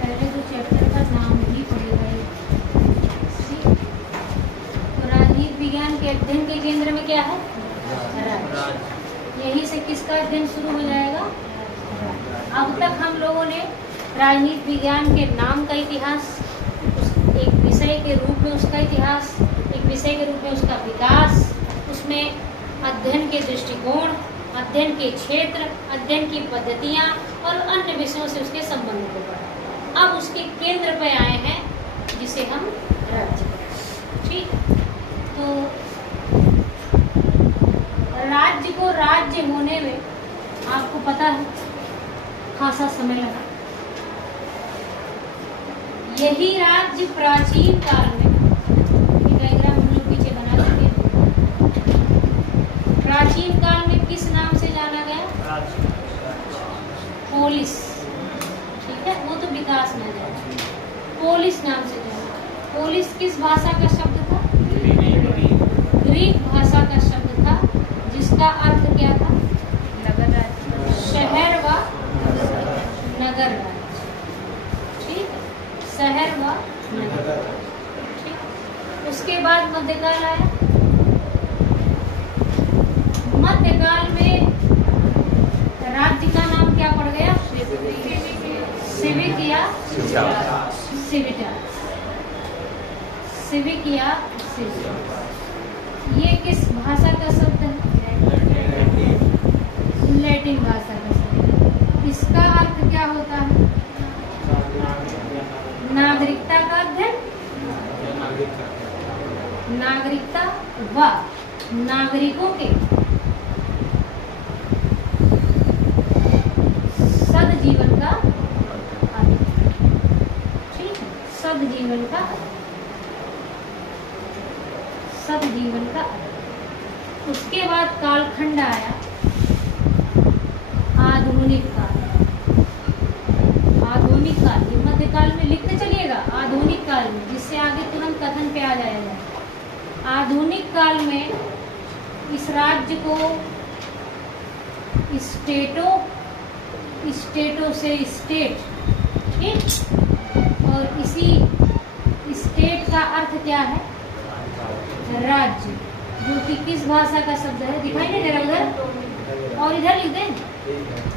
पहले तो चैप्टर का नाम ही पड़ेगा ये। तो राजनीति विज्ञान के अध्ययन के केंद्र में क्या है? राज्य। यही से किसका अध्ययन शुरू हो जाएगा? अब तक हम लोगों ने राजनीति विज्ञान के नाम का इतिहास, एक विषय के रूप में उसका इतिहास, एक विषय के रूप में उसका विकास, उसमें अध्ययन के दृष्टिकोण, अध्ययन के क्षेत्र, अध्ययन की पद्धतियाँ और अन्य विषयों से उसके संबंध को पढ़ा। अब उसके केंद्र पर आए हैं जिसे हम राज्य कहते हैं। ठीक, तो राज्य को राज्य होने में आपको पता है खासा समय लगा। यही राज्य प्राचीन काल में, डायग्राम हम लोग पीछे बना चुके हैं, प्राचीन काल में किस नाम से जाना गया? पोलिस। ठीक है, वो तो विकास में जाए, पोलिस नाम से जाना। पोलिस किस भाषा का शब्द था? ग्रीक भाषा का शब्द था, जिसका अर्थ क्या था? नगर राज्य, शहर व नगर राज्य। ठीक, शहर व नगर। ठीक, उसके बाद मध्यकाल आया। मध्यकाल में राज्य का नाम क्या पड़ गया? सिविक या सिविटास। सिविक या सिविटास। ये किस भाषा का शब्द है? लैटिन भाषा का शब्द। इसका अर्थ क्या होता है? नागरिकता का अध्ययन, नागरिकता व नागरिकों के सदजीवन का अध्ययन। ठीक है, सदजीवन का सदजीवन का अध्ययन। उसके बाद कालखंड आया आधुनिक काल। आधुनिक काल, ये मध्यकाल में लिखते चलिएगा, आधुनिक काल में, जिससे आगे तुरंत कथन पे आ जाएगा। आधुनिक काल में इस राज्य को स्टेटों से स्टेट, ठीक, और इसी स्टेट का अर्थ क्या है? राज्य, जो कि किस भाषा का शब्द है? दिखाई नहीं दे रहा उधर, और इधर लिख दें,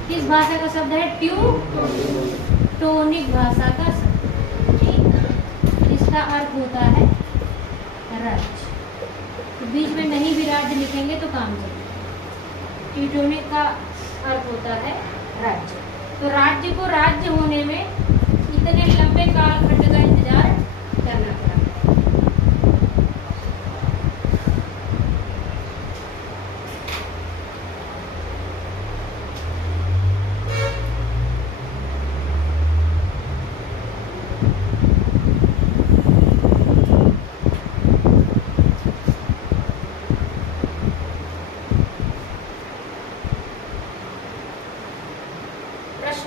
किस भाषा का शब्द है? ट्यूटोनिक भाषा का शब्द। ठीक, इसका अर्थ होता है राज्य। तो बीच में नहीं भी राज्य लिखेंगे तो काम चलेगा। ट्यूटोनिक का अर्थ होता है राज्य। तो राज्य को राज्य होने में इतने लंबे कालखंड का इंतजार करना पड़ा।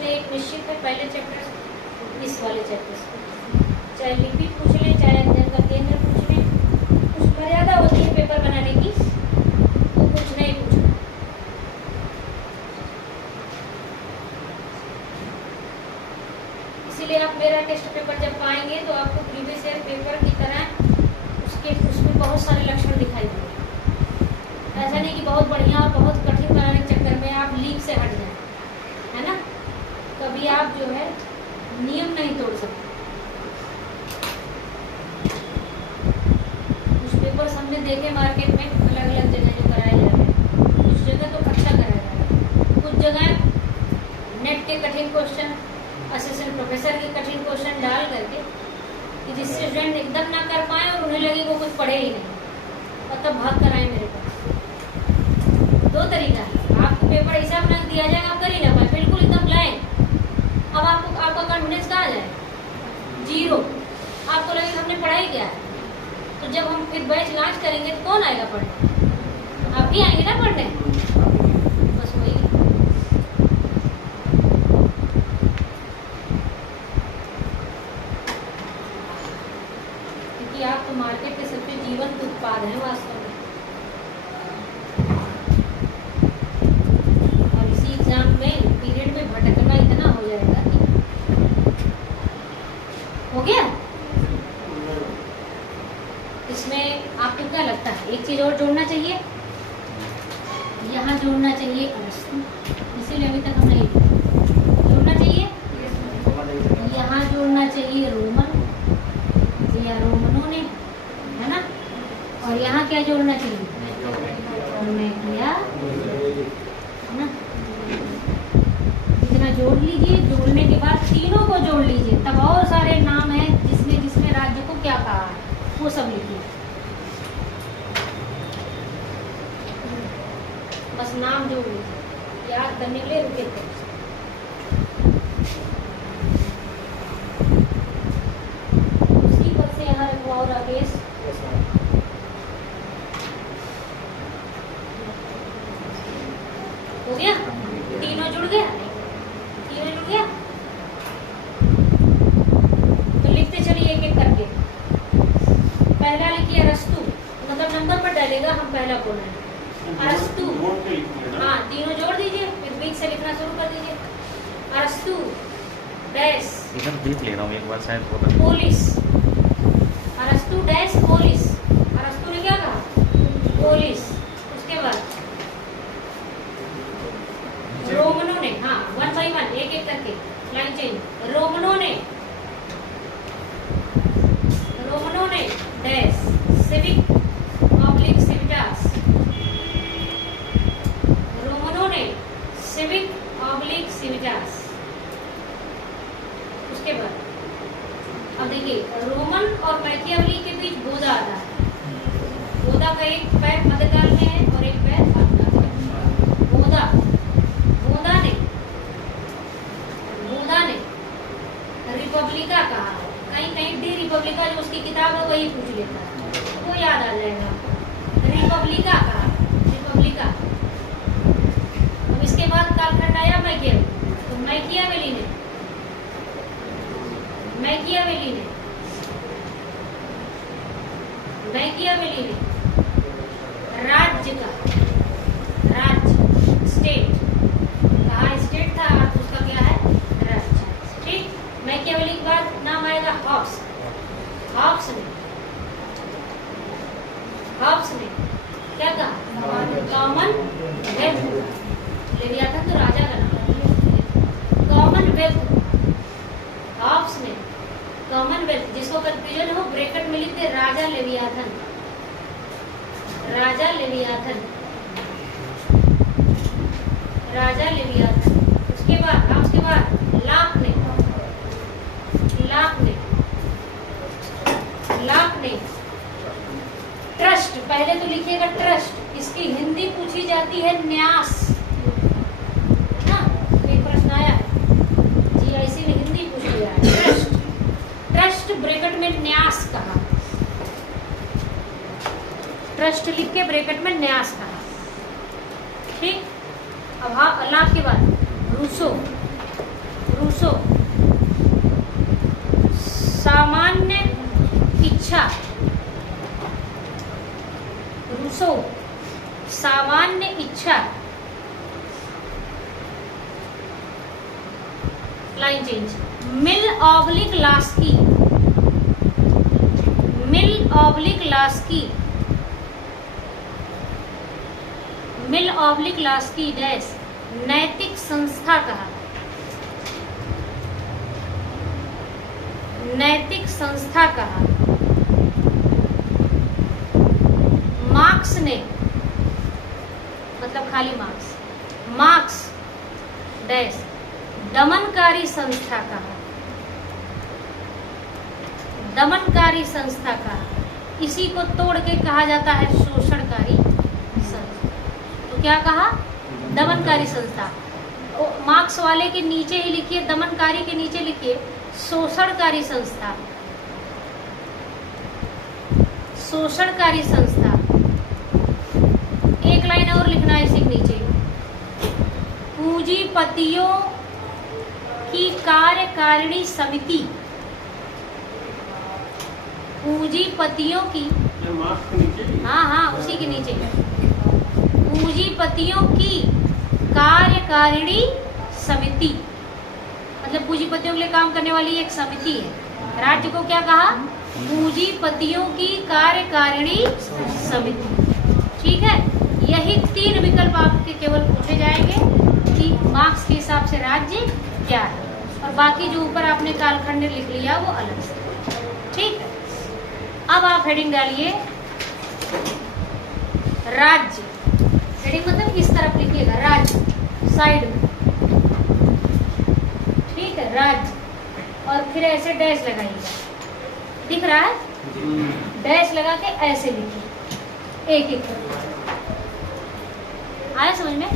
एक निश्चित है पहले चैप्टर, इस वाले चैप्टर से, चाहे लिपि पूछ ले, चाहे अध्ययन का केंद्र पूछ ले, कुछ मर्यादा होती है पेपर बनाने की, तो कुछ नहीं पूछना। इसीलिए आप मेरा टेस्ट पेपर जब पाएंगे तो आपको प्रीवियस ईयर पेपर की तरह उसमें बहुत सारे लक्षण दिखाई देंगे। ऐसा नहीं कि बहुत बढ़िया और बहुत कठिन बनाने के चक्कर में आप लीक से हट जाए, है ना। कभी आप जो है नियम नहीं तोड़ सकते। कुछ पेपर्स हमने देखे मार्केट में अलग अलग जगह जो कराए जा रहे हैं, कुछ जगह तो अच्छा कराया जा रहा है, कुछ जगह नेट के कठिन क्वेश्चन, असिस्टेंट प्रोफेसर के कठिन क्वेश्चन डाल करके कि जिससे स्टूडेंट एकदम ना कर पाए और उन्हें लगे वो कुछ पढ़े ही नहीं और तब भाग कर आए मेरे पास। दो तरीका है, आपको पेपर ऐसा बना दिया जाएगा आप कर ही ना पाए, बिल्कुल एकदम ब्लैंक। अब आपको आपका कॉन्फिडेंस कहाँ जाए? जीरो। आपको लगेगा हमने पढ़ाई क्या है। तो जब हम फिर बैच लॉन्च करेंगे तो कौन आएगा पढ़ने? आप ही आएंगे ना पढ़ने। बस वही। क्योंकि आप तो मार्केट के सबसे जीवंत उत्पाद हैं वास्तव में। और इसी एग्जाम में पीरियड में भटकना इतना हो जाएगा जोड़ना चाहिए, यहाँ जोड़ना चाहिए रोमन या रोमनों ने, है ना। और यहाँ क्या जोड़ना चाहिए, मैकिया, है ना। इतना जोड़ लीजिए। जोड़ने के बाद तीनों को जोड़ लीजिए, तब और सारे नाम हैं जिसने जिसने राज्य को क्या कहा है वो सब लिखिए। बस नाम जोड़ लीजिए, याद करने के लिए रुके थे। उसी पद से यहाँ रखवाओ राकेश। हो गया, तीनों जुड़ गया, तीनों जुड़ गया। तो लिखते चलिए एक एक करके। पहला लिखिए अरस्तु, मतलब नंबर पर डालेगा, हम पहला बोलना है अरस्तु। हाँ, तीनों जोड़ दीजिए, फिर बीच से लिखना शुरू कर दीजिए। अरस्तु डैश, इधर देख ले रहा हूँ एक बार, शायद होगा पोलिस। अरस्तु डैश पोलिस, अरस्तु ने क्या कहा, पोलिस। उसके बाद रोमनों ने, हाँ 1 by 1 एक एक करके लाइन चेंज। रोमनों ने डैश सिविक ऑब्लिक सिविटास, रोमनों ने सिविक ऑब्लिक सिविटास। उसके बाद अब देखिए, रोमन और मैकियावेली के बीच बोधा आता है। बोधा का एक पैर मध्यकाल में है और एक पैर बोधा। बोधा ने रिपब्लिका कहा, कहीं कहीं डी रिपब्लिका जो उसकी किताब है वही पूछ लेता है, वो याद आ जाएगा। रिपब्लिका कहा, रिपब्लिका। अब इसके बाद कालखंड आया मैकियावेली, तो मैकियावेली ने राज्य का, राज्य स्टेट कहा, स्टेट था तो उसका क्या है, राज्य। ठीक, मैकियावेली के बाद नाम आएगा हॉब्स। हॉब्स ने क्या कहा, कॉमनवेल्थ। लेवियाथन तो राजा का नाम है, कॉमनवेल्थ। हॉब्स ने कॉमनवेल्थ, जिसको कंफ्यूजन हो ब्रैकेट में लिख दे राजा लेवियाथन, राजा लेवियाथन, राजा लेवियाथन। उसके बाद लाक ने ट्रस्ट, पहले तो लिखिएगा ट्रस्ट, इसकी हिंदी पूछी जाती है न्यास, ना एक प्रश्न आया है जीआईसी में, हिंदी पूछी जा रही है। ट्रस्ट ब्रैकेट में न्यास कहा, ट्रस्ट लिख के ब्रैकेट में न्यास कहा। ठीक, अब हाँ लाभ के बाद रूसो सामान्य इच्छा, रूसो सामान्य इच्छा, लाइन चेंज। मिल ऑब्लिक लास्की, मिल ऑब्लिक लास्की डैश नैतिक संस्था कहा, नैतिक संस्था कहा। मार्क्स ने, मतलब खाली मार्क्स डैश दमनकारी संस्था कहा, दमनकारी संस्था कहा। इसी को तोड़ के कहा जाता है शोषणकारी संस्था। तो क्या कहा, दमनकारी संस्था। मार्क्स वाले के नीचे ही लिखिए, दमनकारी के नीचे लिखिए शोषणकारी संस्था, शोषणकारी संस्था। एक लाइन और लिखना है इसी के नीचे, पूंजीपतियों की कार्यकारिणी समिति, पूंजीपतियों की, हाँ उसी के नीचे, पूंजीपतियों की कार्यकारिणी समिति, मतलब पूंजीपतियों के लिए काम करने वाली एक समिति है। राज्य को क्या कहा, पूंजीपतियों की कार्यकारिणी समिति। ठीक है, यही 3 विकल्प आपके केवल पूछे जाएंगे कि मार्क्स के हिसाब से से राज्य क्या है, और बाकी जो ऊपर आपने कालखंड लिख लिया वो अलग से। ठीक है, अब आप हेडिंग डालिए राज्य। हेडिंग मतलब इस तरफ लिखिएगा, राज्य साइड में, ठीक है, राज्य, और फिर ऐसे डैश लगाइएगा, दिख रहा है, डैश लगा के ऐसे लिखिए एक एक करके। आया समझ में?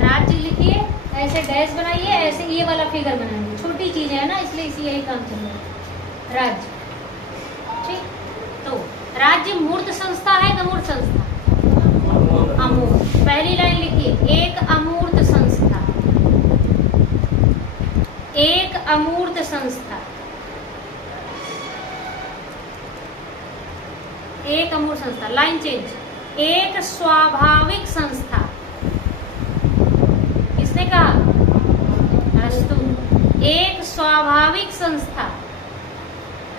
राज्य लिखिए, ऐसे डैश बनाइए, ऐसे ये वाला फिगर बनाइए। छोटी चीज है ना, इसलिए इसी यही काम चल रहा है। राज्य, ठीक। तो राज्य मूर्त संस्था है कि अमूर्त संस्था? अमूर्त। पहली लाइन लिखिए, एक अमूर्त संस्था, एक अमूर्त संस्था, एक अमूर्त संस्था। लाइन चेंज, एक स्वाभाविक संस्था। किसने कहा? अरस्तु। एक स्वाभाविक संस्था,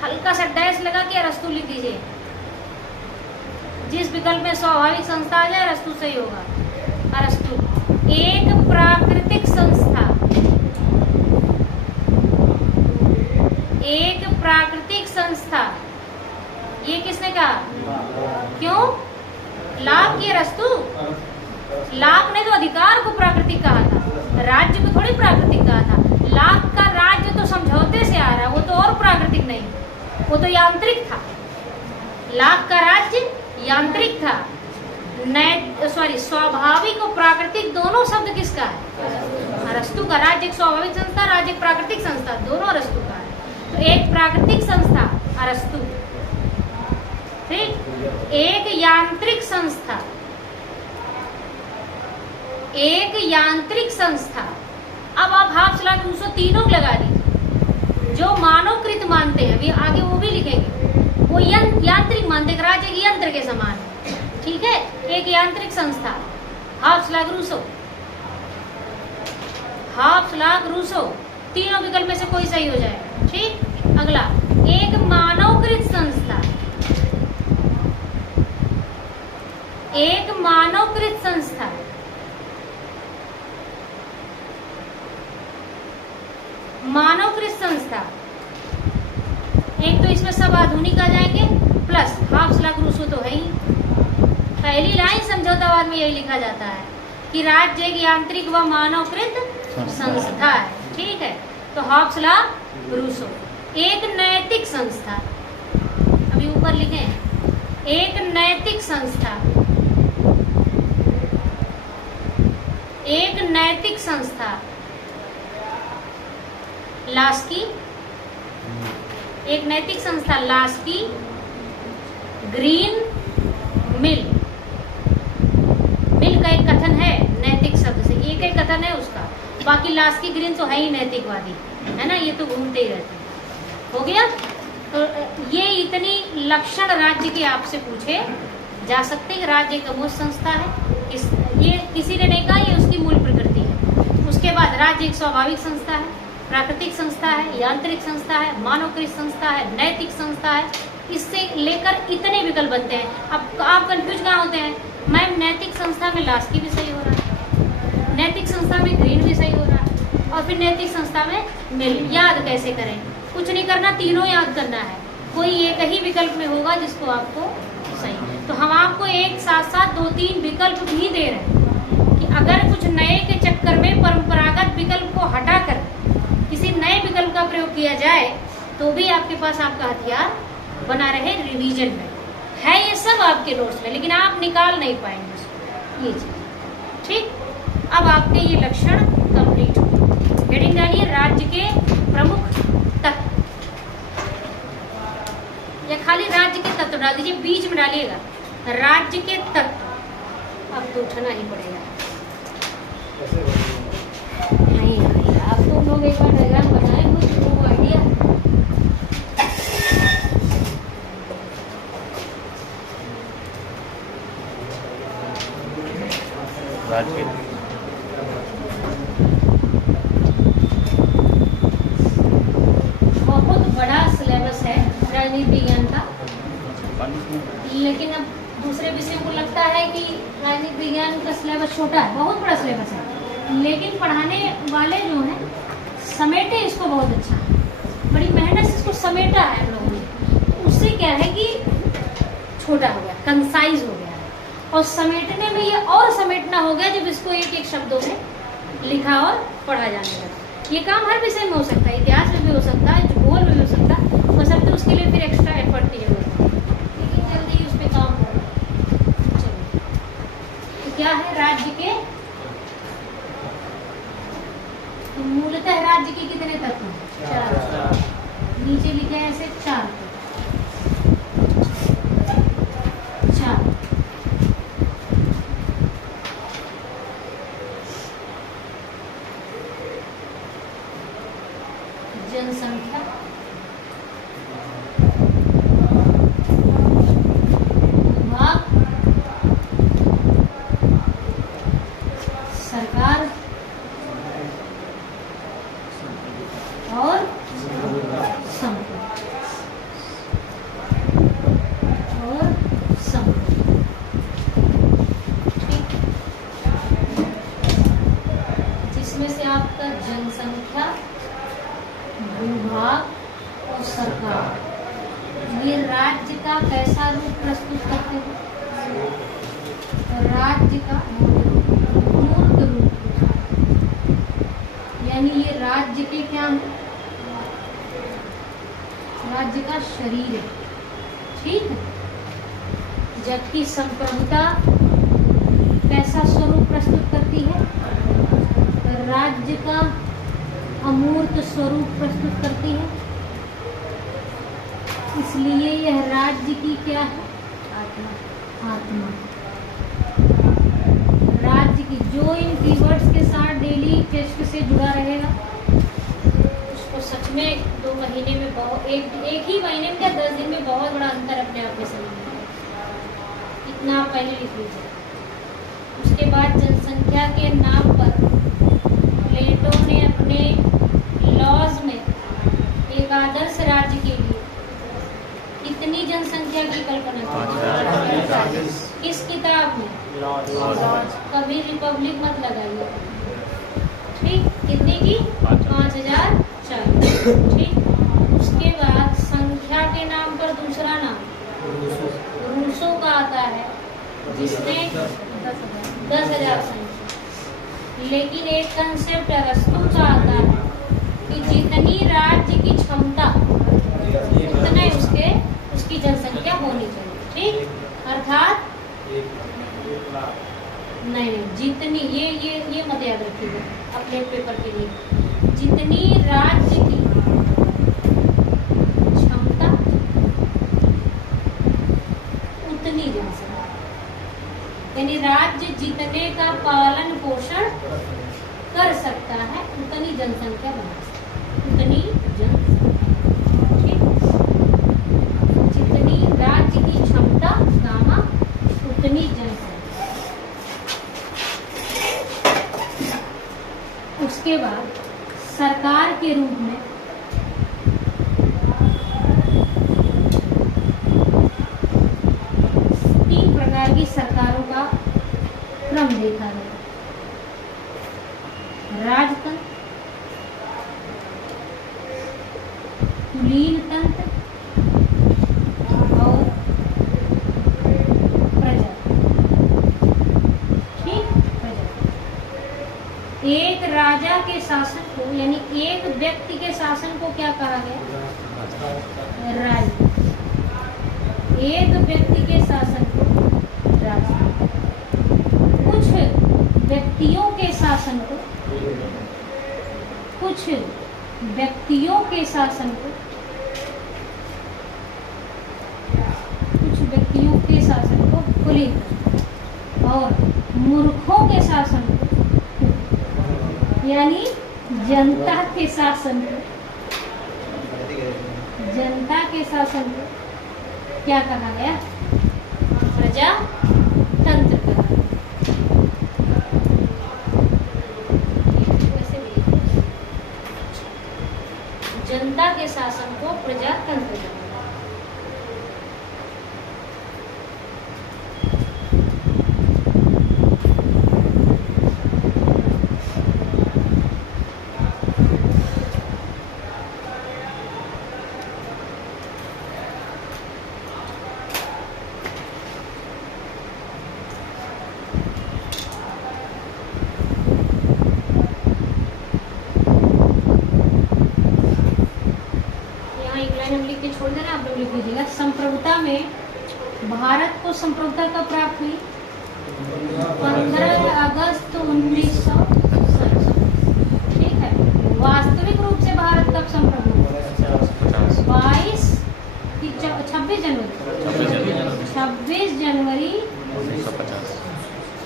हल्का सा डैश लगा के अरस्तु लिख दीजिए। जिस विकल्प में स्वाभाविक संस्था आ जाए अरस्तु से ही होगा, अरस्तु। एक प्राकृतिक संस्था, एक प्राकृतिक संस्था, ये किसने कहा? क्यों? लाभ की अरस्तु। लाभ ने तो अधिकार को प्राकृतिक कहा था, राज्य को थोड़ी प्राकृतिक कहा था। लाभ का राज्य तो समझौते से आ रहा, वो तो और प्राकृतिक नहीं, वो तो यांत्रिक था। लाभ का राज्य यांत्रिक था। स्वाभाविक और प्राकृतिक दोनों शब्द किसका है? अरस्तु का। राज्य एक स्वाभाविक संस्था, राज्य एक प्राकृतिक संस्था, दोनों अरस्तु का है। तो एक प्राकृतिक संस्था अरस्तु, ठीक। एक यांत्रिक संस्था, एक यांत्रिक संस्था। अब आप हाफ स्लैश उसको तीनों लगा दीजिए। जो मानवकृत मानते हैं, अभी आगे वो भी लिखेंगे, वो यांत्रिक मानते हैं, राज्य एक यंत्र के समान है, ठीक है। एक यांत्रिक संस्था, हाफ स्लैश रूसो, हाफ स्लैश रूसो, तीनों विकल्प में से कोई सही हो जाएगा, ठीक। अगला, एक मानवकृत संस्था, एक मानवकृत संस्था, मानवकृत संस्था। एक तो इसमें सब आधुनिक आ जाएंगे, प्लस हाफ स्लैश रूसो तो है ही। पहली लाइन समझौतावाद में यही लिखा जाता है कि राज्य एक यांत्रिक व मानवकृत संस्था है, ठीक है। तो हाफ स्लैश रूसो। एक नैतिक संस्था, अभी ऊपर लिखे, एक नैतिक संस्था, एक नैतिक संस्था, लास्की। एक नैतिक संस्था लास्की ग्रीन मिल। मिल का एक कथन है नैतिक शब्द से, एक एक कथन है उसका। बाकी लास्की ग्रीन तो है ही नैतिकवादी, है ना, ये तो घूमते ही रहते हैं। हो गया। तो ये इतनी लक्षण राज्य के आपसे पूछे जा सकते हैं। राज्य एक अमूर्त संस्था है, ये किसी ने नहीं कहा, ये उसकी मूल प्रकृति है। उसके बाद राज्य एक स्वाभाविक संस्था है, प्राकृतिक संस्था है, यांत्रिक संस्था है, मानवकृत संस्था है, नैतिक संस्था है। इससे लेकर इतने विकल्प बनते हैं। अब आप कंफ्यूज कहाँ होते हैं? मैम नैतिक संस्था में लास्की भी सही हो रहा है, नैतिक संस्था में ग्रीन भी सही हो रहा है, और फिर नैतिक संस्था में मिल। याद कैसे करें? कुछ नहीं करना, तीनों याद करना है। कोई एक ही विकल्प में होगा जिसको आपको सही। तो हम आपको एक साथ साथ 2-3 विकल्प भी दे रहे हैं कि अगर कुछ नए के चक्कर में परंपरागत विकल्प को हटाकर किसी नए विकल्प का प्रयोग किया जाए तो भी आपके पास आपका हथियार बना रहे रिवीजन में। है ये सब आपके नोट्स में, लेकिन आप निकाल नहीं पाएंगे उसको, ये चीज, ठीक। अब आपके ये लक्षण कंप्लीट हो। हेडिंग डालिए राज्य के प्रमुख तत्व, या खाली राज्य के तत्व डाल दीजिए, बीच में डालिएगा राज्य के तत्व। अब तो उठना ही पड़ेगा, नहीं आप तो लोग एक बार डायग्राम बनाए कुछ वो आइडिया। राज्य बहुत बड़ा सिलेबस है राजनीति विज्ञान का, लेकिन अब दूसरे विषयों को लगता है कि राजनीतिक विज्ञान का सिलेबस छोटा है, बहुत बड़ा सिलेबस है, लेकिन पढ़ाने वाले जो हैं समेटे इसको बहुत अच्छा, बड़ी मेहनत से इसको समेटा है हम लोगों ने। तो उससे क्या है कि छोटा हो गया, कंसाइज हो गया है, और समेटने में ये और समेटना हो गया जब इसको एक एक शब्दों में लिखा और पढ़ा जाने लगा। ये काम हर विषय में हो सकता है, इतिहास में भी हो सकता है, भूगोल में भी हो सकता है, हो सकता है उसके लिए फिर एक्स्ट्रा एफर्ट की जरूरत है, लेकिन जल्दी उस पर काम हो। चलिए, तो क्या है राज्य के, तो मूलतः राज्य के कितने तत्व हैं? 4। नीचे लिखे हैं ऐसे 4 जनसंख्या, विभाग, सरकार और संपत्ति और संपत्ति। ठीक, जिसमें से आपका जनसंख्या, विभाग और सरकार ये राज्य का कैसा रूप प्रस्तुत करते हैं? राज्य का मूर्त रूप, यानी ये राज्य के क्या है? राज्य का शरीर है। ठीक है, जबकि संप्रभुता कैसा स्वरूप प्रस्तुत करती है? राज्य का अमूर्त स्वरूप प्रस्तुत करती है। इसलिए यह राज्य की क्या है? आत्मा। राज्य की, जो इन कीवर्ड्स के साथ डेली टेस्ट से जुड़ा रहेगा उसको सच में 2 महीने में एक ही महीने में या 10 दिन में बहुत बड़ा अंतर अपने आप में समझ, इतना आप पहले लिख लीजिए। उसके बाद जनसंख्या के नाम पर प्लेटो ने अपने लॉज में एक आदर्श राज्य के लिए कितनी जनसंख्या की कल्पना की? किस किताब में? कभी रिपब्लिक मत लगाइए। ठीक, कितने की? 5040। ठीक, उसके बाद संख्या के नाम पर दूसरा नाम रूसो का आता है, जिसने 10,000 संख्या। लेकिन एक कंसेप्ट अरस्तु का आता है कि जितनी राज्य की क्षमता उतने उसकी जनसंख्या होनी चाहिए। ठीक, अर्थात नहीं, जितनी ये मत याद रखिएगा अपने पेपर के लिए, जितनी राज्य की क्षमता उतनी जनसंख्या, यानी राज्य जितने का पालन पोषण कर सकता है उतनी जनसंख्या बना सकता है, उतनी जनसंख्या। ठीक, जितनी राज्य की क्षमता गामा उतनी जनसंख्या। उसके बाद सरकार के रूप में तीन प्रकार की सरकारों का क्रम देखा गया। राजतंत्र, कुलीन तंत्र और प्रजा। ठीक, प्रजा एक राजा के शासन को, यानी एक व्यक्ति के शासन को क्या कहा गया? राज्य। एक व्यक्ति के शासन को राज्य। कुछ व्यक्तियों के शासन को, कुछ व्यक्तियों के शासन को, कुछ व्यक्तियों के शासन को कुलीन, और मूर्खों के शासन को, यानी जनता के शासन को, जनता के शासन को क्या कहा गया? प्रजातंत्र कहा गया। जनता के शासन को प्रजातंत्र कहा गया। में भारत को संप्रभुता कब प्राप्त हुई? 15 अगस्त 1947। ठीक है। वास्तविक रूप से भारत कब संप्रभु हुआ? 26 जनवरी 26 जनवरी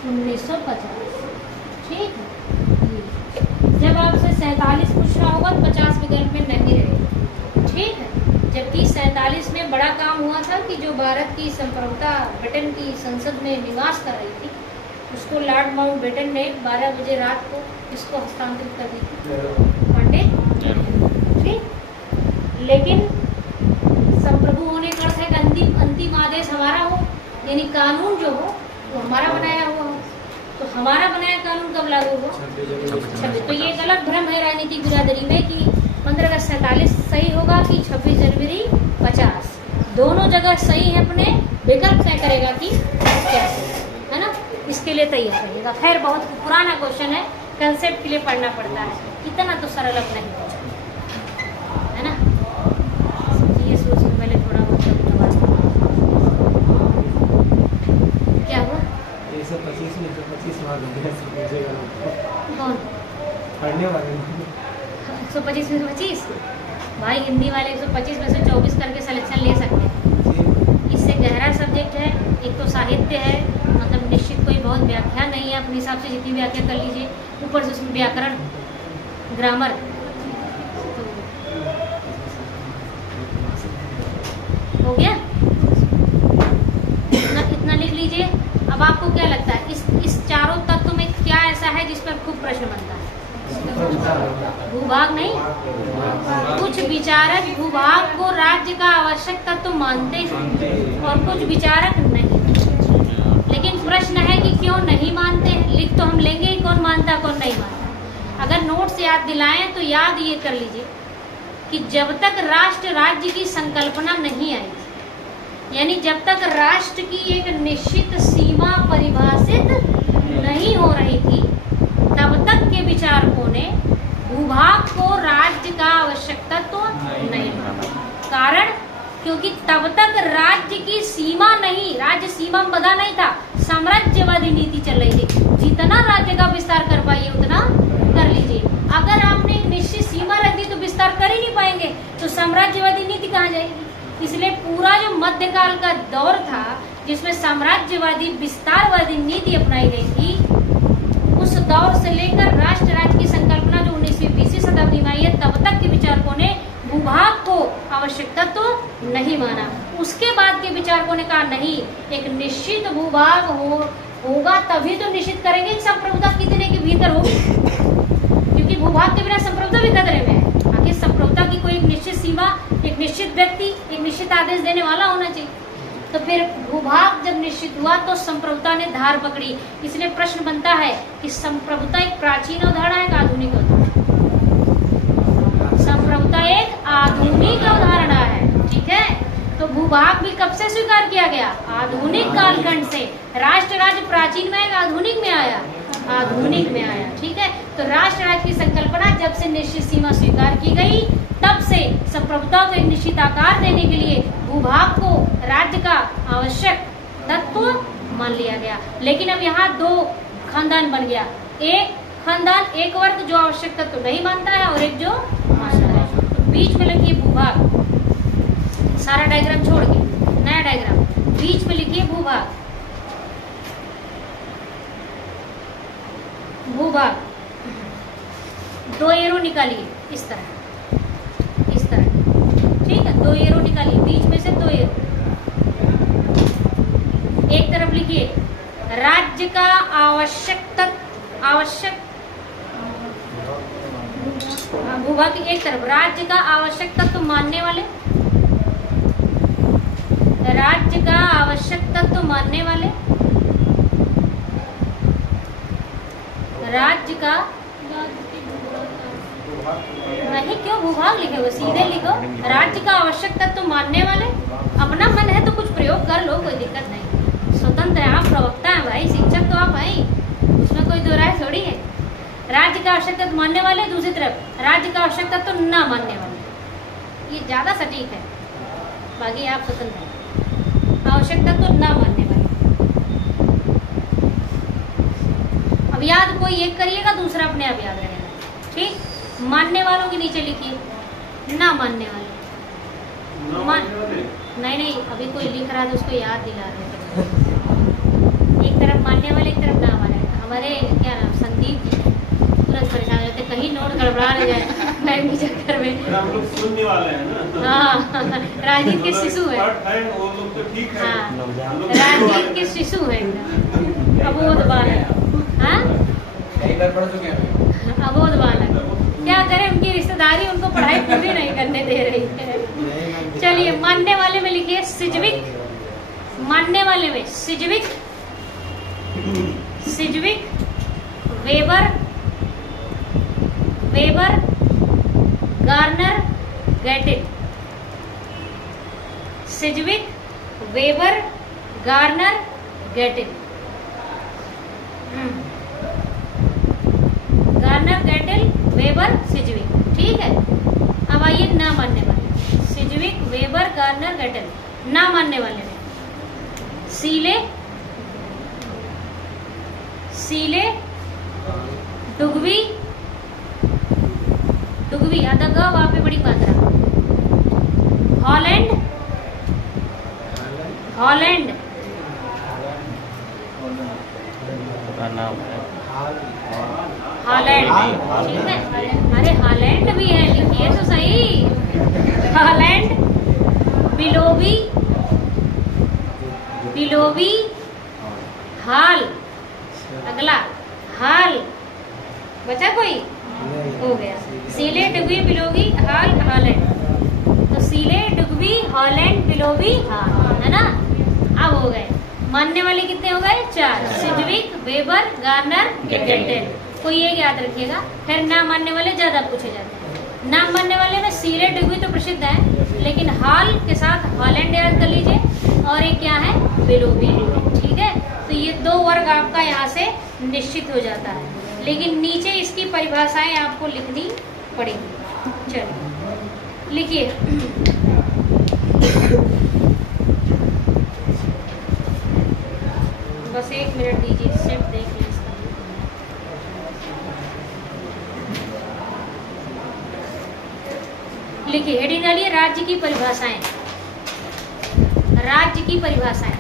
1950। ठीक है। जब आपसे 47 पूछना होगा तो 50 विकल्प में नहीं रहेगा। ठीक है। जबकि 47 में बड़ा काम हुआ था कि जो भारत की संप्रभुता ब्रिटेन की संसद में निवास कर रही थी, उसको लॉर्ड माउंटबेटन ने 12 बजे रात को इसको हस्तांतरित कर दी थी, पंडित। ठीक। लेकिन संप्रभु होने का अर्थ है कि अंतिम आदेश हमारा हो, यानी कानून जो हो वो हमारा बनाया हुआ हो। तो हमारा बनाया कानून कब लागू हो? 26। तो ये गलत भ्रम है राजनीतिक बिरादरी में कि 15 अगस्त 47 सही होगा कि 26 जनवरी 50। दोनों जगह सही है, अपने विकल्प तय करेगा कि क्या है ना। इसके लिए तैयार रहिएगा। खैर बहुत पुराना क्वेश्चन है, कंसेप्ट के लिए पढ़ना पड़ता है, इतना तो सरल अब नहीं है ना। ये सोचने पहले थोड़ा मतलब क्या हुआ? 125 में 125 मार्क कौन पढ़ने वाले 125 में 125? भाई हिंदी वाले 125 में से 24 करके सिलेक्शन ले सकते हैं। इससे गहरा सब्जेक्ट है। एक तो साहित्य है, मतलब निश्चित कोई बहुत व्याख्या नहीं है, अपने हिसाब से जितनी व्याख्या कर लीजिए। ऊपर से उसमें व्याकरण, ग्रामर। हो गया? इतना लिख लीजिए। अब आपको क्या लगता है इस चारों तत्व में क्या ऐसा है जिस पर खूब प्रश्न बनता है? भूभाग नहीं। कुछ विचारक भूभाग को राज्य का आवश्यक तत्व मानते हैं और कुछ विचारक नहीं। लेकिन प्रश्न है कि क्यों नहीं मानते हैं। लिख तो हम लेंगे ही, कौन मानता कौन नहीं मानता। अगर नोट्स याद दिलाएं तो याद ये कर लीजिए कि जब तक राष्ट्र राज्य की संकल्पना नहीं आई, यानी जब तक राष्ट्र की एक निश्चित सीमा परिभाषित नहीं हो रही थी, तब तक के विचारकों ने भूभाग को राज्य का आवश्यक तत्व नहीं माना। कारण क्योंकि तब तक राज्य की सीमा नहीं, राज्य सीमा में बंधा नहीं था, साम्राज्यवादी नीति चल रही थी। जितना राज्य का विस्तार कर पाइए उतना कर लीजिए। अगर आपने एक निश्चित सीमा रख दी तो विस्तार कर ही नहीं पाएंगे, तो साम्राज्यवादी नीति कहाँ जाएगी। इसलिए पूरा जो मध्यकाल का दौर था जिसमें साम्राज्यवादी विस्तारवादी नीति अपनाई गई थी, उस दौर से लेकर राष्ट्र राज्य की संकल्पना जो 19वीं 20वीं शताब्दी में आई है, तब तक के विचारकों ने भूभाग को आवश्यक तत्व नहीं माना। उसके बाद के विचारकों ने कहा नहीं, एक निश्चित भूभाग होगा तभी तो निश्चित करेंगे कि संप्रभुता कितने के भीतर होगी, क्योंकि भूभाग के बिना संप्रभुता भी खतरे में है। आखिर संप्रभुता की कोई एक निश्चित सीमा, एक निश्चित व्यक्ति, एक निश्चित आदेश देने वाला होना चाहिए। तो फिर भूभाग जब निश्चित हुआ तो संप्रभुता ने धार पकड़ी। इसलिए प्रश्न बनता है कि संप्रभुता एक प्राचीन अवधारणा है, एक आधुनिक अवधारणा? संप्रभुता एक आधुनिक अवधारणा है। ठीक है। तो भूभाग भी कब से स्वीकार किया गया? आधुनिक कालखंड से। राष्ट्र राज्य प्राचीन में आया, आधुनिक में आया? आधुनिक में आया। ठीक है। तो राष्ट्र राज्य की संकल्पना जब से निश्चित सीमा स्वीकार की गई, तब से संप्रभुता को एक निश्चित आकार देने के लिए भूभाग को राज्य का आवश्यक तत्व मान लिया गया। लेकिन अब यहाँ दो खानदान बन गया। एक खानदान, एक वर्ग जो आवश्यक तत्व नहीं मानता है और एक जो मानता है। तो बीच में लिखिए भूभाग, सारा डायग्राम छोड़ के नया डायग्राम, बीच में लिखिए भूभाग। भूभाग 2 एरो निकालिए इस तरह, इस तरह। ठीक है। 2 एरो निकालिए, बीच में से 2 एरो। एक तरफ लिखिए राज्य का आवश्यक भूभाग की एक तरफ राज्य का आवश्यक तत्व मानने वाले, राज्य का आवश्यक तत्व मानने वाले, राज्य का नहीं, क्यों भूभाग लिखे हुए, सीधे लिखो राज्य का आवश्यक तत्व मानने वाले। अपना मन है तो कुछ प्रयोग कर लो, कोई दिक्कत नहीं। स्वतंत्र है, आप प्रवक्ता हैं भाई, शिक्षक तो आप हैं, उसमें कोई दो राय थोड़ी है। राज्य का आवश्यक तत्व मानने वाले, दूसरी तरफ राज्य का आवश्यक तत्व न मानने वाले। ये ज्यादा सटीक है, बाकी आप स्वतंत्र हैं। आवश्यक तत्व ना मानने वाले। अब याद कोई एक करिएगा, दूसरा अपने आप याद रहेगा। ठीक, मानने वालों के नीचे लिखिए ना मानने वाले। नहीं नहीं, अभी कोई लिख रहा था उसको याद दिला रहे थे। एक तरफ मानने वाले, एक तरफ ना मानने वाले। हमारे क्या नाम संदीप जी तुरंत परेशान हो जाते, कहीं नोट गड़बड़ा न जाए बैंक के चक्कर में। हम लोग सुनने वाले हैं ना। हाँ, राजनीति के शिशु है। वो लोग तो ठीक है। हाँ, हम लोग राजनीति के शिशु है एकदम, अबोध बालक। हाँ, कई बार पढ़ चुके हैं। अबोध बालक। क्या करें, उनकी रिश्तेदारी उनको पढ़ाई पूरी नहीं करने दे रही है। चलिए, मानने वाले में लिखिए सिजविक। मानने वाले में Sidgwick, Sidgwick, Weber, Weber, Garner, Gettell. Sidgwick, Weber, Garner, Gettell. Garner, Gettell, Weber, Sidgwick. ठीक है। अब आइए ना मानने वाले। Sidgwick, Weber, Garner, Gettell. ना मानने वाले में सीले, सीले, डुगवी, डुगवी आधा ग वहां पे बड़ी मात्रा। हॉलैंड, हॉलैंड, का नाम है हॉलैंड। ठीक है, अरे हॉलैंड भी है, लिखिए तो सही। हॉलैंड, बिलोवी, बिलोवी, हाल। अगला हाल, बचा कोई? हो गया। सीले, डुगवी, बिलोवी, हाल, हॉलैंड। तो सीले, डुगवी, हॉलैंड, बिलोवी, हाल, है ना। अब हो गए मानने वाले कितने हो गए? 4। Sidgwick, Weber, Garner, Gettell. कोई ये याद रखिएगा। फिर ना मानने वाले ज्यादा पूछे जाते हैं। ना मानने वाले में सीले, डुगवी तो प्रसिद्ध है, लेकिन हाल के साथ हॉलैंड याद कर लीजिए, और एक क्या है? बिलोवी। ठीक है, तो ये 2 वर्ग आपका यहाँ से निश्चित हो जाता है, लेकिन नीचे इसकी परिभाषाएं आपको लिखनी पड़ेगी। चलिए लिखिए। बस 1 मिनट दीजिए, सिर्फ देख लीजिए इसका। लिखिए, हेडिंग डालिए राज्य की परिभाषाएं। राज्य की परिभाषाएं,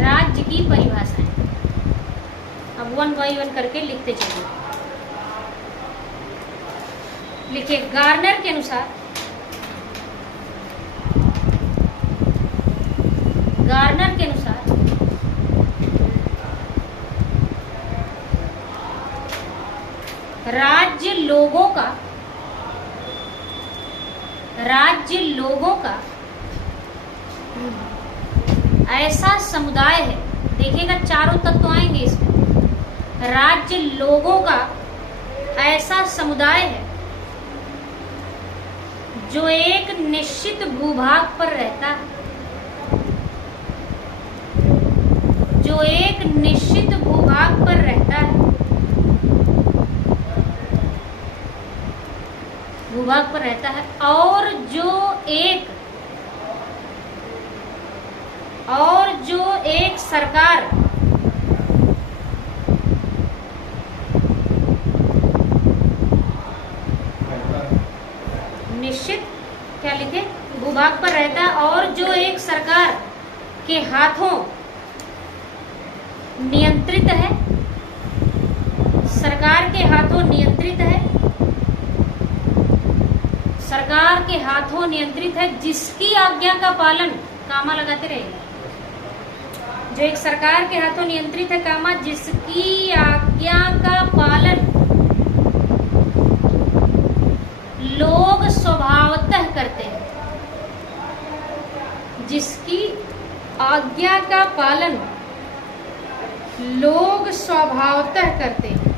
राज्य की परिभाषाएं। अब 1 बाई 1 करके लिखते चलिए। लिखिए, गार्नर के अनुसार, गार्नर के अनुसार राज्य लोगों का, राज्य लोगों का ऐसा समुदाय है। देखिएगा, चारों तत्व आएंगे इसमें। राज्य लोगों का ऐसा समुदाय है जो एक निश्चित भूभाग पर रहता है, जो एक निश्चित भूभाग पर रहता है, भूभाग पर रहता है, और जो एक सरकार निश्चित, क्या लिखे? भूभाग पर रहता है, और जो एक सरकार के हाथों नियंत्रित है, सरकार के हाथों नियंत्रित है, सरकार के हाथों नियंत्रित है, जिसकी आज्ञा का पालन, कामा लगाते रहेगा, जो एक सरकार के हाथों नियंत्रित है, कामा, जिसकी आज्ञा का पालन लोग स्वभावतः करते हैं, जिसकी आज्ञा का पालन लोग स्वभावतः करते हैं।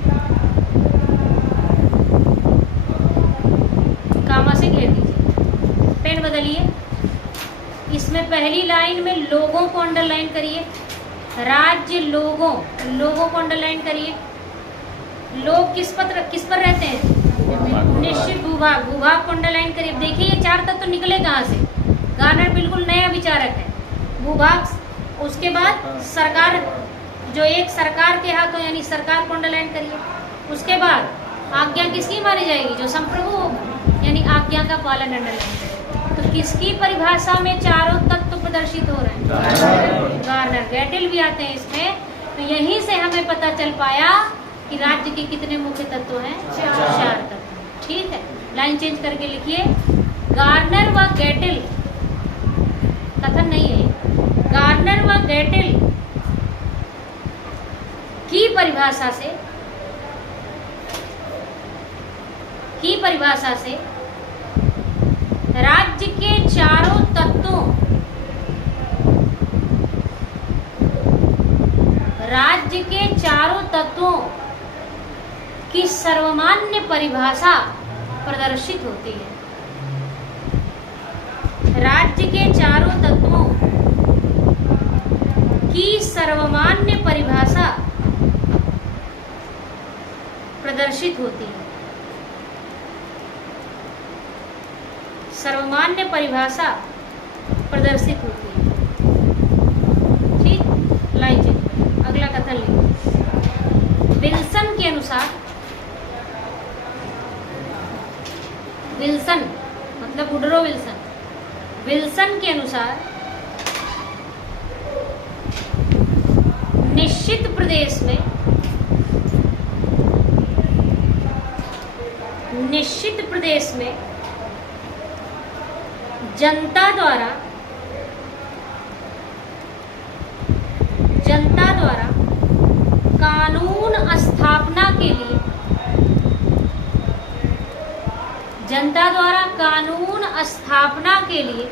कामा से घेर दीजिए, पेन बदलिए। इसमें पहली लाइन में लोगों को अंडरलाइन करिए, राज्य लोगों, लोगों को अंडरलाइन करिए। लोग किस पर रहते हैं? निश्चित भूभाग, भूभाग को अंडरलाइन करिए। देखिए, ये 4 तत्व तो निकले कहाँ से? गार्नर बिल्कुल नया विचारक है। भूभाग, उसके बाद सरकार, जो एक सरकार के हाथों यानी सरकार को अंडरलाइन करिए। उसके बाद आज्ञा किसकी मानी जाएगी? जो संप्रभु होगा, यानी आज्ञा का पालन अंडरलाइन करिए। तो किसकी परिभाषा में चारों तत्व प्रदर्शित हो रहे हैं? गार्नर, गैटिल भी आते हैं इसमें। तो यहीं से हमें पता चल पाया कि राज्य के कितने मुख्य तत्व हैं? 4 तत्व। ठीक है, लाइन चेंज करके लिखिए। गार्नर व गैटिल, कथन नहीं है, गार्नर व गैटिल की परिभाषा से राज्य के चारों तत्वों की सर्वमान्य परिभाषा प्रदर्शित होती है। राज्य के चारों तत्वों की सर्वमान्य परिभाषा प्रदर्शित होती है। सर्वमान्य परिभाषा प्रदर्शित होती है। ठीक, लाइन चेंज। अगला कथन लिखिए। विल्सन के अनुसार, विल्सन मतलब वुडरो विल्सन, विल्सन के अनुसार निश्चित प्रदेश में जनता द्वारा कानून स्थापना के लिए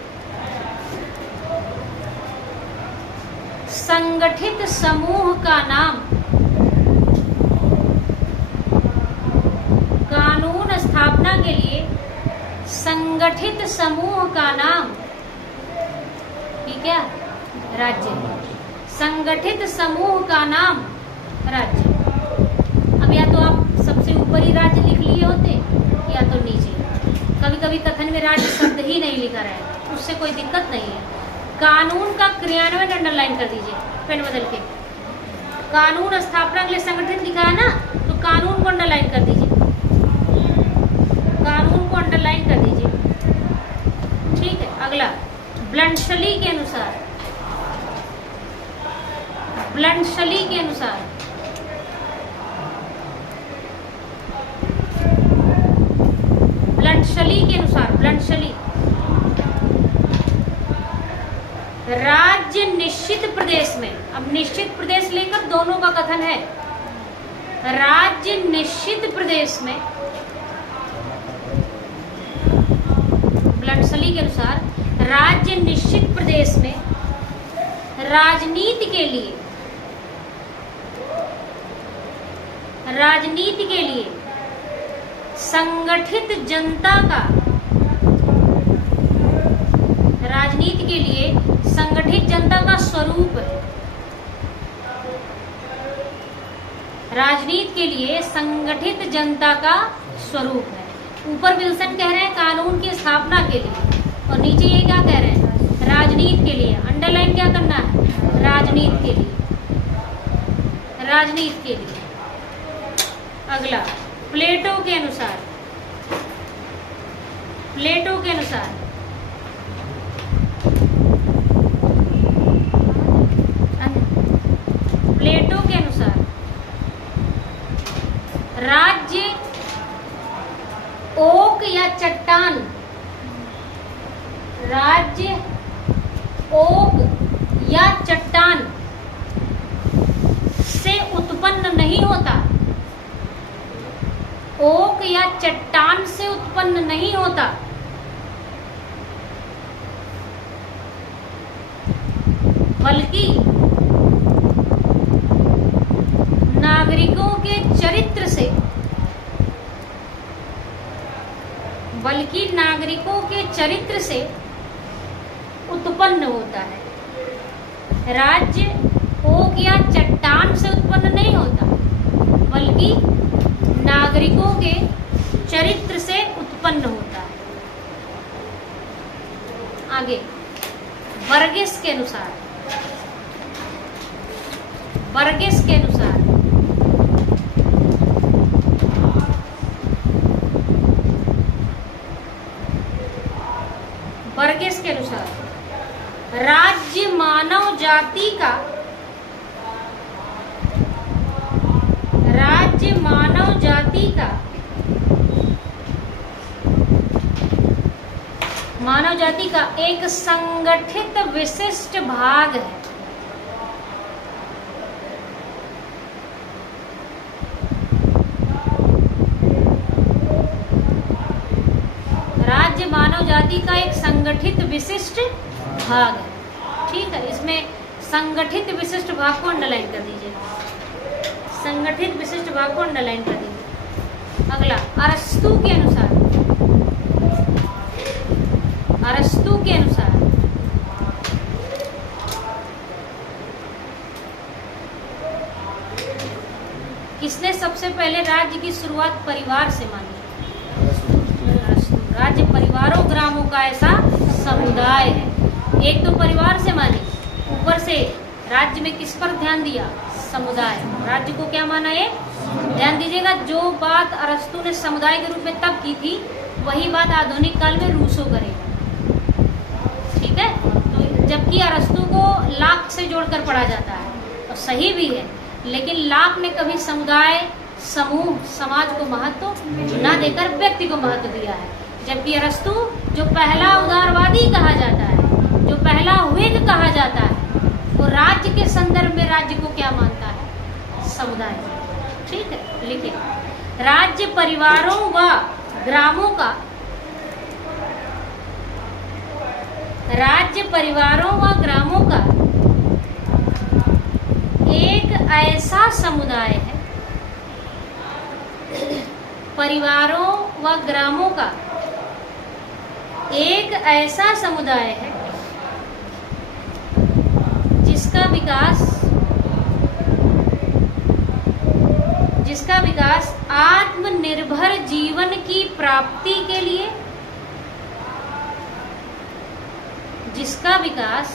संगठित समूह का नाम, कानून स्थापना के लिए संगठित समूह का नाम, ठीक है, राज्य। संगठित समूह का नाम राज्य। अब या तो आप सबसे ऊपर ही राज्य लिख लिए होते या तो नीचे। कभी कभी कथन में राज्य शब्द ही नहीं लिखा रहेगा, उससे कोई दिक्कत नहीं है। कानून का क्रियान्वयन अंडरलाइन कर दीजिए पेन बदल के। कानून स्थापना के लिए संगठित लिखा है ना, तो कानून को अंडरलाइन कर दीजिए, कानून को अंडरलाइन कर दीजिए। ठीक है, अगला ब्लंटशली के अनुसार, ब्लंटशली के अनुसार ब्लंटशली राज्य निश्चित प्रदेश में, अब निश्चित प्रदेश लेकर दोनों का कथन है। राज्य निश्चित प्रदेश में, ब्लंटशली के अनुसार राज्य निश्चित प्रदेश में राजनीति के लिए संगठित जनता का, राजनीति के लिए संगठित जनता का स्वरूप है। राजनीति के लिए संगठित जनता का स्वरूप है। ऊपर विल्सन कह रहे हैं कानून की स्थापना के लिए, और नीचे ये क्या कह रहे हैं? राजनीति के लिए। अंडरलाइन क्या करना है? राजनीति के लिए, राजनीति के लिए। अगला प्लेटो के अनुसार, प्लेटो के अनुसार राज्य ओक या चट्टान, राज्य ओक या चट्टान से उत्पन्न नहीं होता। ओक या चट्टान से उत्पन्न नहीं होता, बल्कि नागरिकों के चरित्र से, उत्पन्न होता है। राज्य ओक या चट्टान से उत्पन्न नहीं होता, बल्कि नागरिकों के चरित्र से उत्पन्न होता है। आगे जाति का राज्य मानव जाति का एक संगठित विशिष्ट भाग है। राज्य मानव जाति का एक संगठित विशिष्ट भाग है। ठीक है, इसमें संगठित विशिष्ट भाग को अंडरलाइन कर दीजिए। संगठित विशिष्ट भाग को अंडरलाइन कर दीजिए। अगला, अरस्तू के अनुसार किसने सबसे पहले राज्य की शुरुआत परिवार से मानी? अरस्तू। राज्य परिवारों ग्रामों का ऐसा समुदाय है। एक तो परिवार से मानी, ऊपर से राज्य में किस पर ध्यान दिया? समुदाय। राज्य को क्या माना है? ध्यान दीजिएगा, जो बात अरस्तू ने समुदाय के रूप में तब की थी वही बात आधुनिक काल में रूसो करेगा। ठीक है, तो जबकि अरस्तू को लाक से जोड़कर पढ़ा जाता है और सही भी है, लेकिन लाक ने कभी समुदाय, समूह, समाज को महत्व न देकर व्यक्ति को महत्व दिया है। जबकि अरस्तू, जो पहला उदारवादी कहा जाता है, जो पहला व्हिग कहा जाता है, वो राज्य के संदर्भ में राज्य को क्या मानता है? समुदाय। ठीक है, लिखिए, राज्य परिवारों व ग्रामों का, राज्य परिवारों व ग्रामों का एक ऐसा समुदाय है, परिवारों व ग्रामों का एक ऐसा समुदाय है जिसका विकास आत्मनिर्भर जीवन की प्राप्ति के लिए, जिसका विकास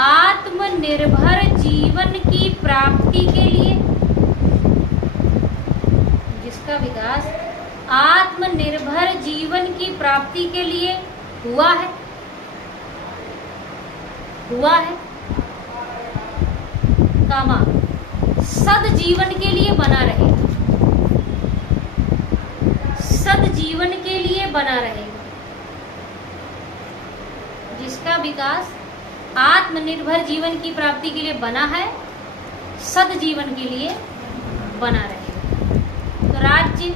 आत्मनिर्भर जीवन की प्राप्ति के लिए, जिसका विकास आत्मनिर्भर जीवन की प्राप्ति के लिए हुआ है, कामा सद जीवन के लिए बना रहेगा, सद जीवन के लिए बना रहेगा, जिसका विकास आत्मनिर्भर जीवन की प्राप्ति के लिए बना है, सद जीवन के लिए बना रहेगा। तो राज्य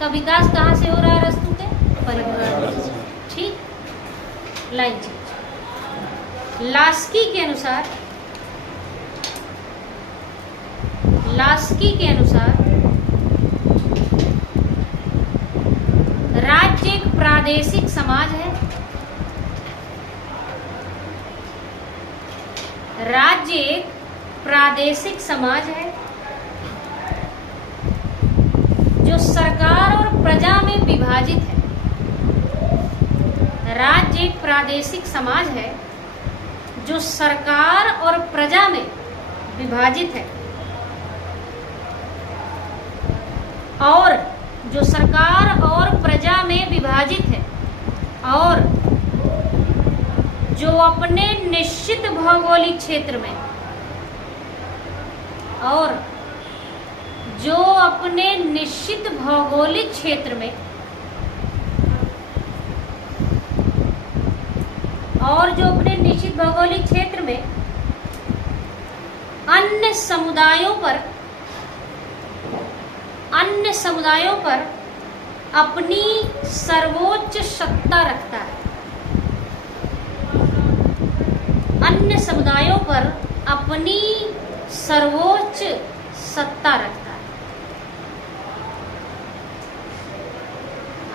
का विकास कहाँ से हो रहा है? अरस्तू के परिवार से। ठीक, लाइन चेंज। लास्की के अनुसार राज्य एक प्रादेशिक समाज है। राज्य एक प्रादेशिक समाज है जो सरकार और प्रजा में विभाजित है। राज्य एक प्रादेशिक समाज है जो सरकार और प्रजा में विभाजित है, और जो सरकार और प्रजा में विभाजित है, और जो अपने निश्चित भौगोलिक क्षेत्र में, और जो अपने निश्चित भौगोलिक क्षेत्र में, और जो अपने निश्चित भौगोलिक क्षेत्र में अन्य समुदायों पर अपनी सर्वोच्च सत्ता रखता है। अन्य समुदायों पर अपनी सर्वोच्च सत्ता रखता है।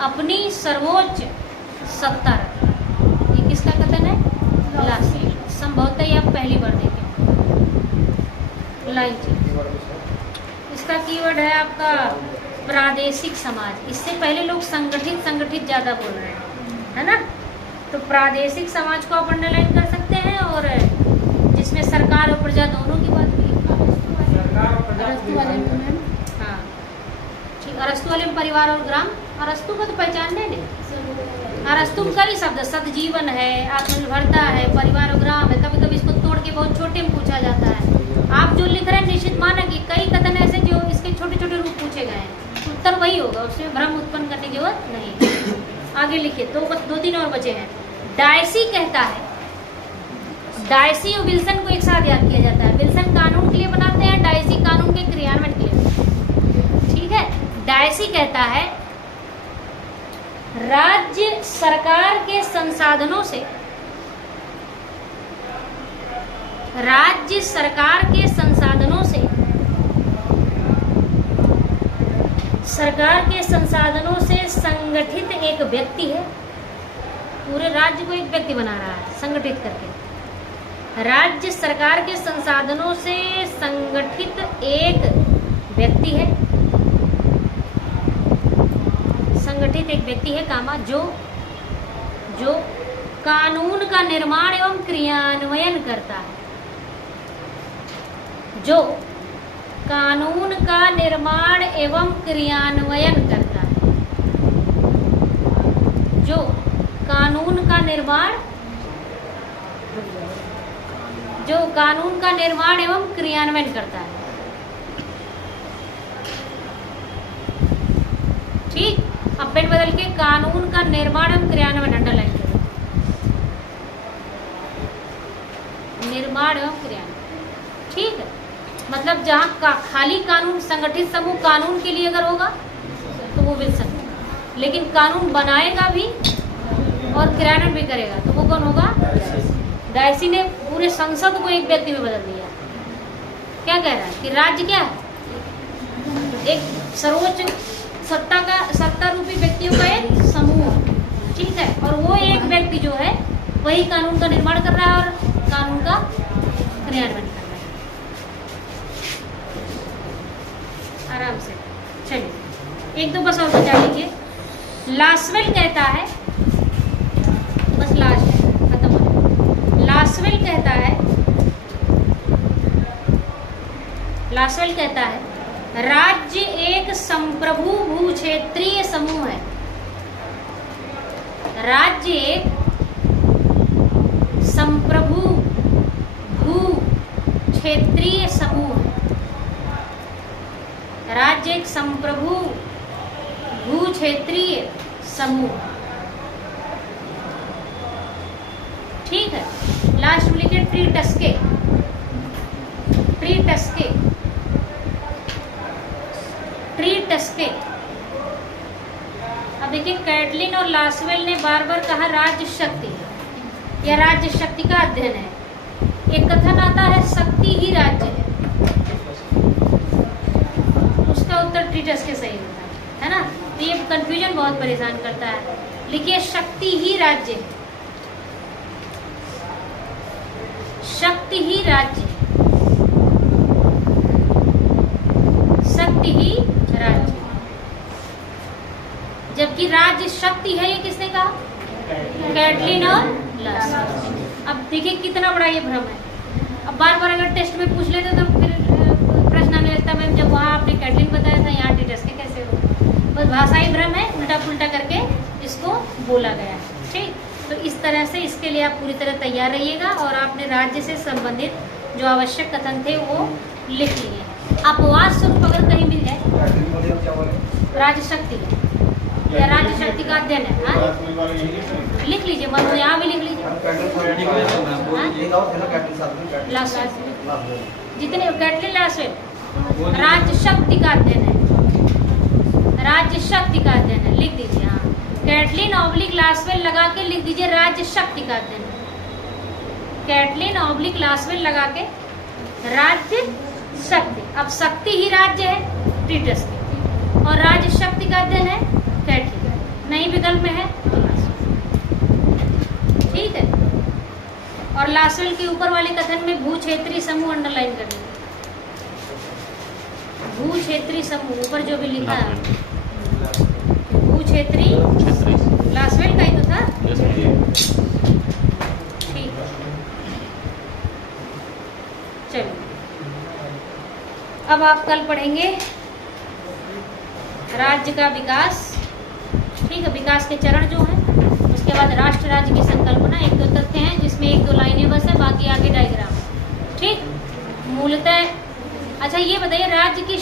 अपनी सर्वोच्च सत्ता रखता है। ये किसका कथन है? लास्की। संभवतः ये आप पहली बार देखें। Line change. इसका कीवर्ड है आपका प्रादेशिक समाज। इससे पहले लोग संगठित ज्यादा बोल रहे हैं, है ना? तो प्रादेशिक समाज को आप अंडरलाइन कर सकते हैं, और जिसमें सरकार और प्रजा दोनों की बात हुई। अरस्तू वाले में, हाँ ठीक, अरस्तू वाले में परिवार और ग्राम। अरस्तू को तो पहचानने नहीं। अरस्तू में कई शब्द, सदजीवन है, आत्मनिर्भरता है, परिवार और ग्राम है। कभी कभी इसको तोड़ के वाक्य बहुत छोटे में पूछा जाता है। आप जो लिख रहे हैं निश्चित माना कि कई कथन ऐसे जो इसके छोटे छोटे रूप पूछे गए हैं, उत्तर वही होगा, उसमें भ्रम उत्पन्न करने की जरूरत नहीं। आगे लिखिए, तो बस 2-3 और बचे हैं। डायसी कहता है, डायसी और विल्सन को एक साथ याद किया जाता है। विल्सन कानून के लिए बनाते हैं, डायसी कानून के क्रियान्वयन के लिए। ठीक है, डायसी कहता है राज्य सरकार के संसाधनों से, राज्य सरकार के संसाधनों से, सरकार के संसाधनों से संगठित एक व्यक्ति है। पूरे राज्य को एक व्यक्ति बना रहा है संगठित करके। राज्य सरकार के संसाधनों से संगठित एक व्यक्ति है, संगठित एक व्यक्ति है कामा जो कानून का निर्माण एवं क्रियान्वयन करता है, जो कानून का निर्माण एवं क्रियान्वयन करता है, जो कानून का निर्माण, जो कानून का निर्माण एवं क्रियान्वयन करता है। ठीक, अब पेन बदल के कानून का निर्माण एवं क्रियान्वयन अंडरलाइन करें, निर्माण एवं क्रियान्वयन। ठीक है, मतलब जहाँ का खाली कानून, संगठित समूह कानून के लिए अगर होगा तो वो विल्सन है, लेकिन कानून बनाएगा भी और क्रियान्वयन भी करेगा तो वो कौन होगा? डायसी ने पूरे संसद को एक व्यक्ति में बदल दिया। क्या कह रहा है कि राज्य क्या है? एक सर्वोच्च सत्ता रूपी व्यक्तियों का एक समूह। ठीक है, और वो एक व्यक्ति जो है वही कानून का निर्माण कर रहा है और कानून का क्रियान्वयन कर रहा है। आराम से चलिए, एक दो बस और बचा लीजिए। लासवेल कहता है, बस लास्ट है, खत्म हो। लासवेल कहता है राज्य एक संप्रभु भू क्षेत्रीय समूह है। राज्य एक संप्रभु भू क्षेत्रीय समूह है। राज्य एक संप्रभु भू क्षेत्रीय समूह। ठीक है, लास्ट में लिखिए Treitschke. Treitschke, Treitschke. अब देखिए, कैटलिन और लासवेल ने बार बार कहा राज्य शक्ति है या राज्य शक्ति का अध्ययन है। एक कथन आता है शक्ति ही राज्य है, उसका उत्तर ट्री टस्के सही होता है ना। तो ये कंफ्यूजन बहुत परेशान करता है। लिखिए शक्ति ही राज्य है, शक्ति ही राज्य, शक्ति ही राज्य। जबकि राज्य शक्ति है, ये किसने कहा? कैटलिन और लासवेल। अब देखिए कितना बड़ा ये भ्रम है। अब बार बार अगर टेस्ट में पूछ लेते तो फिर प्रश्न आने लगता, मैम जब वहाँ आपने कैटलिन बताया था यहाँ टी टस्के कैसे हो? बस भाषाई भ्रम है, उल्टा पुल्टा करके इसको बोला गया है। ठीक, तो इस तरह से इसके लिए आप पूरी तरह तैयार रहिएगा और आपने राज्य से संबंधित जो आवश्यक कथन थे वो लिख लिए। अपवाद स्वरूप अगर कहीं मिल जाए, राज्य शक्ति है या राज्य शक्ति का अध्ययन है, हाँ लिख लीजिए, मतलब यहाँ भी लिख लीजिए। जितने कैटलिन लासवेल राज्य शक्ति का अध्ययन है, राज्य शक्ति का अध्ययन है, लिख दीजिए। हाँ, कैटलिन ऑब्लिक लासवेल लगा के लिख दीजिए राज्य शक्ति का अध्ययन है। कैटलिन ऑब्लिक लासवेल लगा के राज्य शक्ति। अब शक्ति ही राज्य है ट्री टस्के और राज्य शक्ति का अध्ययन है कैटलिन, नहीं विकल्प में है तो लासवेल। ठीक है, और लासवेल के ऊपर वाले कथन में भू क्षेत्रीय समूह अंडरलाइन कर लीजिए। भू क्षेत्रीय समूह ऊपर जो भी लिखा है, भू क्षेत्रीय लासवेल का ही तो था। ठीक, चलिए अब आप कल पढ़ेंगे राज्य का विकास। ठीक है, विकास के चरण जो हैं, उसके बाद राष्ट्र राज्य की संकल्पना। एक दो तथ्य हैं जिसमें एक दो लाइनें बस है, बाकी आगे डायग्राम। ठीक। मूलतः अच्छा ये बताइए राज्य की